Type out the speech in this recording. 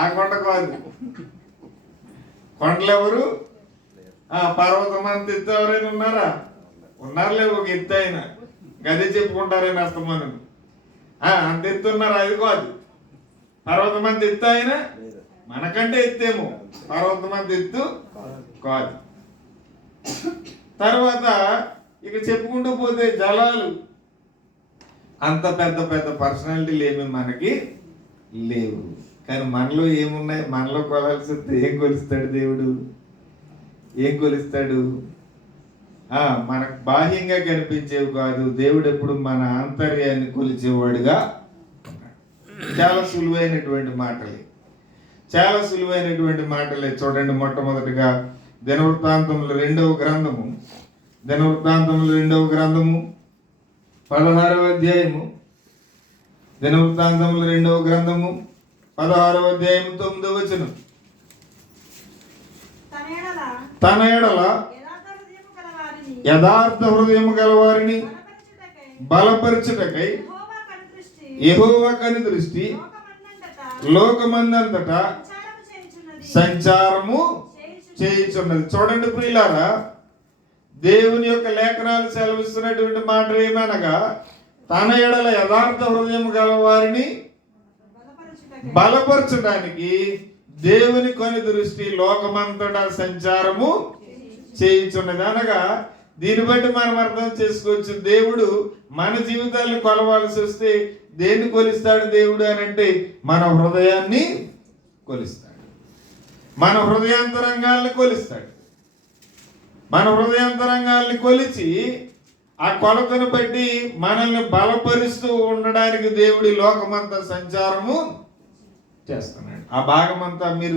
ఆ కొండ కాదు. కొండలు ఎవరు? పర్వతం అంత ఎత్తు ఎవరైనా ఉన్నారా? ఉన్నారులే, ఒక ఎత్తు అయినా గది చెప్పుకుంటారైనా అస్తమానం. అంత ఎత్తు ఉన్నారు, అది కాదు. పర్వతం అంత ఎత్తు అయినా మనకంటే ఎత్తేమో, పర్వతం అంత ఎత్తు కాదు. తర్వాత ఇక చెప్పుకుంటూ పోతే జలాలు, అంత పెద్ద పెద్ద పర్సనాలిటీలు ఏమి మనకి లేవు. కానీ మనలో ఏమున్నాయి? మనలో కొలాల్సి వస్తే ఏం కొలుస్తాడు దేవుడు? ఏం కొలుస్తాడు? మనకు బాహ్యంగా కనిపించేవి కాదు, దేవుడు ఎప్పుడు మన ఆంతర్యాన్ని కొలిచేవాడుగా. చాలా సులువైనటువంటి మాటలే, చాలా సులువైనటువంటి మాటలే. చూడండి, మొట్టమొదటిగా దినవృత్తాంతములు 2వ గ్రంథము, దినవృత్తాంతములు 2వ గ్రంథము 16వ అధ్యాయము, దినవృత్తాంతములు 2వ గ్రంథము 16వ అధ్యాయము 9వ వచనం. తన ఎడల యథార్థ హృదయము గలవారిని బలపరచుటకై యెహోవా కనుదృష్టి లోకమందంతటా సంచారము చేయుచున్నది. చూడండి ప్రియులారా, దేవుని యొక్క లేఖనాలు సెలవిస్తున్నటువంటి మాట ఏమనగా, తన ఎడల యథార్థ హృదయం గలవారిని బలపరచడానికి దేవుని కనుదృష్టి లోకమంతటా సంచారము చేయుచున్నది. అనగా దీన్ని బట్టి మనం అర్థం చేసుకోవచ్చు, దేవుడు మన జీవితాలను కొలవాల్సి వస్తే దేన్ని కొలుస్తాడు దేవుడు అని అంటే, మన హృదయాన్ని కొలుస్తాడు, మన హృదయాంతరంగాల్ని కొలుస్తాడు. మన హృదయాంతరంగాల్ని కొలిచి ఆ కొలతను బట్టి మనల్ని బలపరుస్తూ ఉండడానికి దేవుడి లోకమంతా సంచారము చేస్తున్నాడు. ఆ భాగమంతా మీరు